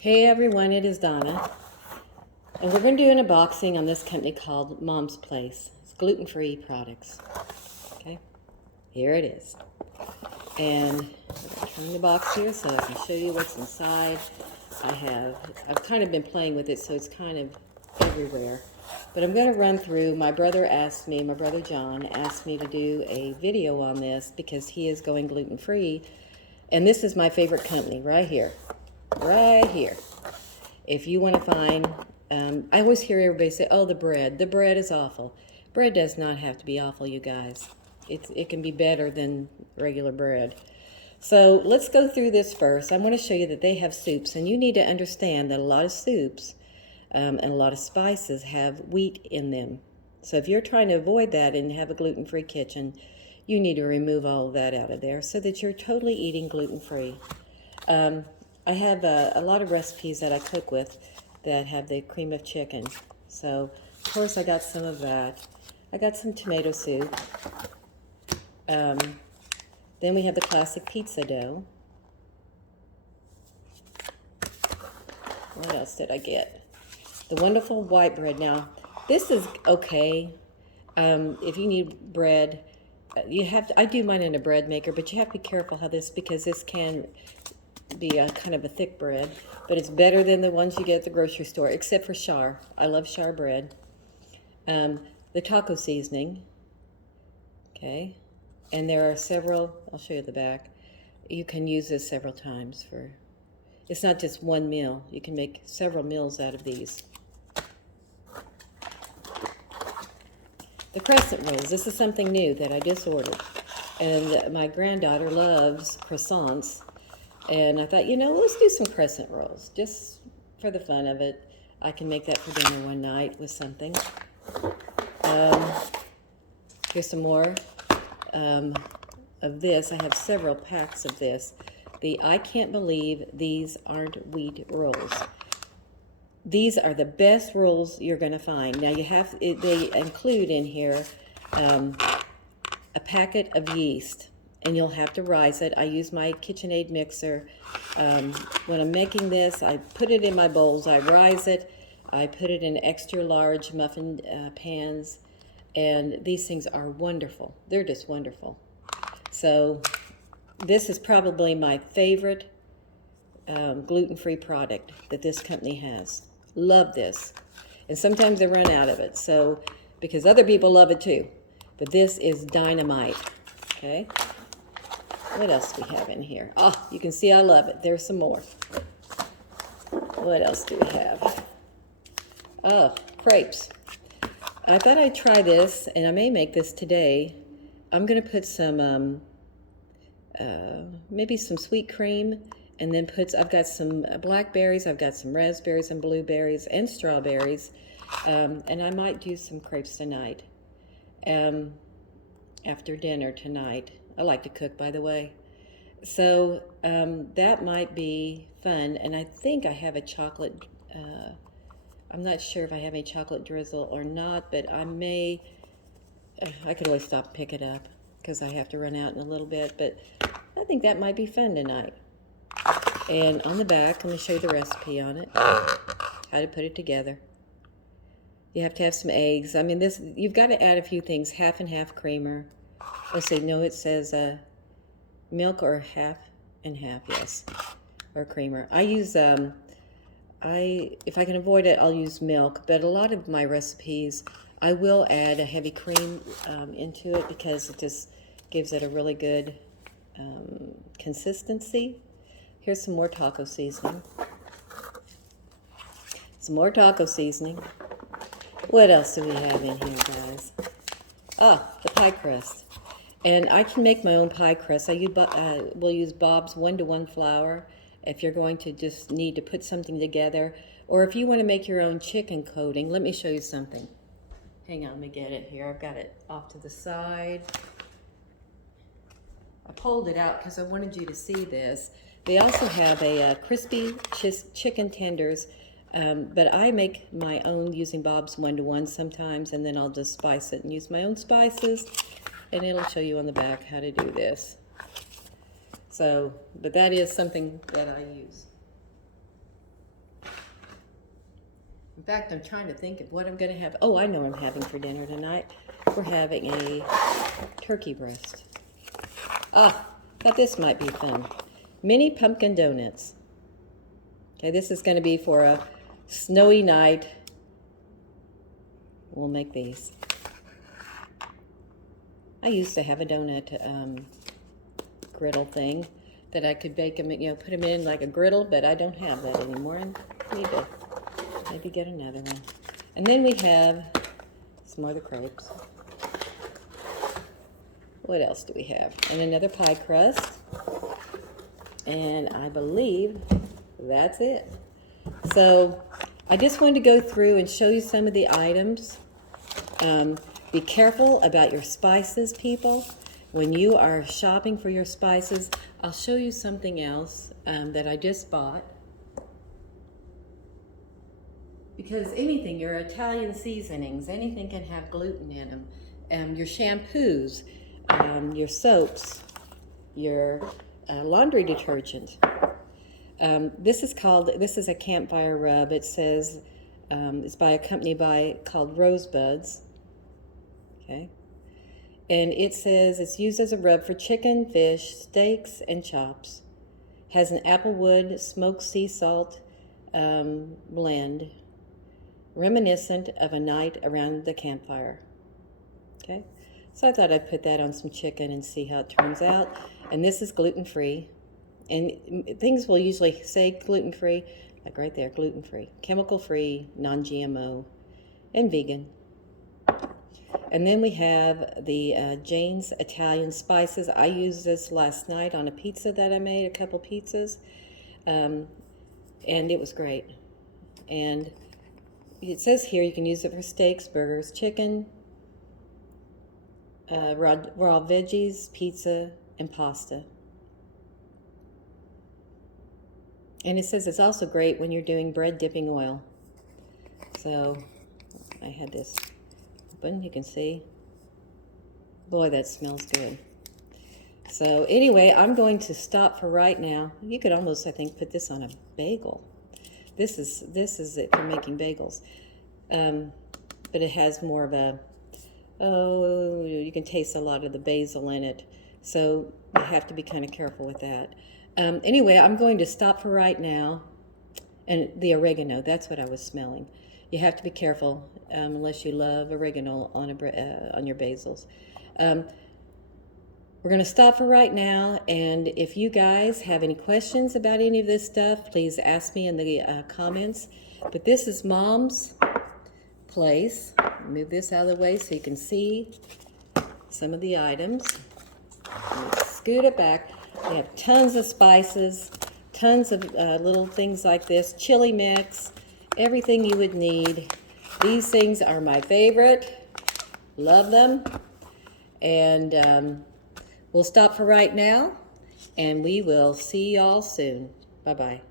Hey everyone, it is Donna, and we're going to do an unboxing on this company called Mom's Place. It's gluten-free products. Okay, here it is. And I'm going to turn the box here so I can show you what's inside. I've kind of been playing with it, so it's kind of everywhere. But I'm going to run through. My brother John asked me to do a video on this because he is going gluten-free. And this is my favorite company right here. Right here. If you want to find, I always hear everybody say, oh, the bread is awful. Bread does not have to be awful, you guys. It can be better than regular bread. So let's go through this first. I want to show you that they have soups, and you need to understand that a lot of soups and a lot of spices have wheat in them. So if you're trying to avoid that and have a gluten-free kitchen, you need to remove all of that out of there so that you're totally eating gluten-free. I have a lot of recipes that I cook with that have the cream of chicken. So, of course, I got some of that. I got some tomato soup. Then we have the classic pizza dough. What else did I get? The wonderful white bread. Now, this is okay. If you need bread, you have to, I do mine in a bread maker, but you have to be careful how this, because this can be a kind of a thick bread, but it's better than the ones you get at the grocery store, except for char. I love char bread. The taco seasoning, okay, and there are several. I'll show you the back. You can use this several times for. It's not just one meal. You can make several meals out of these. The crescent rolls. This is something new that I just ordered, and my granddaughter loves croissants. And I thought, let's do some crescent rolls, just for the fun of it. I can make that for dinner one night with something. Here's some more of this. I have several packs of this. I can't believe these aren't wheat rolls. These are the best rolls you're going to find. Now, they include in here a packet of yeast. And you'll have to rise it. I use my KitchenAid mixer. When I'm making this, I put it in my bowls. I rise it. I put it in extra large muffin pans. And these things are wonderful. They're just wonderful. So this is probably my favorite gluten-free product that this company has. Love this. And sometimes they run out of it. So, because other people love it too. But this is dynamite. Okay. What else do we have in here? Oh, you can see I love it. There's some more. What else do we have? Oh, crepes. I thought I'd try this, and I may make this today. I'm going to put some, maybe some sweet cream, and then I've got some blackberries, I've got some raspberries and blueberries and strawberries, and I might do some crepes tonight, after dinner tonight. I like to cook, by the way. So that might be fun. And I think I have a chocolate, I'm not sure if I have any chocolate drizzle or not, but I could always stop and pick it up because I have to run out in a little bit. But I think that might be fun tonight. And on the back, let me show you the recipe on it, how to put it together. You have to have some eggs. I mean, you've got to add a few things, half and half creamer. Let's see, no, it says milk or half and half, yes, or creamer. I use, if I can avoid it, I'll use milk, but a lot of my recipes, I will add a heavy cream into it because it just gives it a really good consistency. Here's some more taco seasoning. Some more taco seasoning. What else do we have in here, guys? Oh, the pie crust. And I can make my own pie crust. We'll use Bob's 1-to-1 flour if you're going to just need to put something together. Or if you want to make your own chicken coating, let me show you something. Hang on, let me get it here. I've got it off to the side. I pulled it out because I wanted you to see this. They also have a crispy chicken tenders, but I make my own using Bob's 1-to-1 sometimes, and then I'll just spice it and use my own spices. And it'll show you on the back how to do this. So, but that is something that I use. In fact, I'm trying to think of what I'm going to have. Oh, I know what I'm having for dinner tonight. We're having a turkey breast. Ah, thought this might be fun. Mini pumpkin donuts. Okay, this is going to be for a snowy night. We'll make these. I used to have a donut griddle thing that I could bake them, you know, put them in like a griddle, but I don't have that anymore. I need to maybe get another one. And then we have some more of the crepes. What else do we have? And another pie crust. And I believe that's it. So I just wanted to go through and show you some of the items. Be careful about your spices, people. When you are shopping for your spices, I'll show you something else that I just bought. Because anything, your Italian seasonings, anything can have gluten in them. Your shampoos, your soaps, your laundry detergent. This is a Campfire Rub. It says it's by a company called Rosebuds. Okay. And it says it's used as a rub for chicken, fish, steaks, and chops. Has an applewood smoked sea salt blend, reminiscent of a night around the campfire. Okay, so I thought I'd put that on some chicken and see how it turns out. And this is gluten-free. And things will usually say gluten-free, like right there, gluten-free, chemical-free, non-GMO, and vegan. And then we have the Jane's Italian spices. I used this last night on a pizza that I made, a couple pizzas, and it was great. And it says here you can use it for steaks, burgers, chicken, raw veggies, pizza, and pasta. And it says it's also great when you're doing bread dipping oil. So I had this open, you can see. Boy, that smells good. So anyway, I'm going to stop for right now. You could almost, I think, put this on a bagel. This is it for making bagels. But it has more of a, you can taste a lot of the basil in it. So you have to be kind of careful with that. Anyway, I'm going to stop for right now. And the oregano, that's what I was smelling. You have to be careful unless you love oregano on your basils. We're going to stop for right now, and if you guys have any questions about any of this stuff, please ask me in the comments. But this is Mom's Place. Move this out of the way so you can see some of the items. Scoot it back. We have tons of spices, tons of little things like this, chili mix, everything you would need. These things are my favorite. Love them. And we'll stop for right now, and we will see y'all soon. Bye-bye.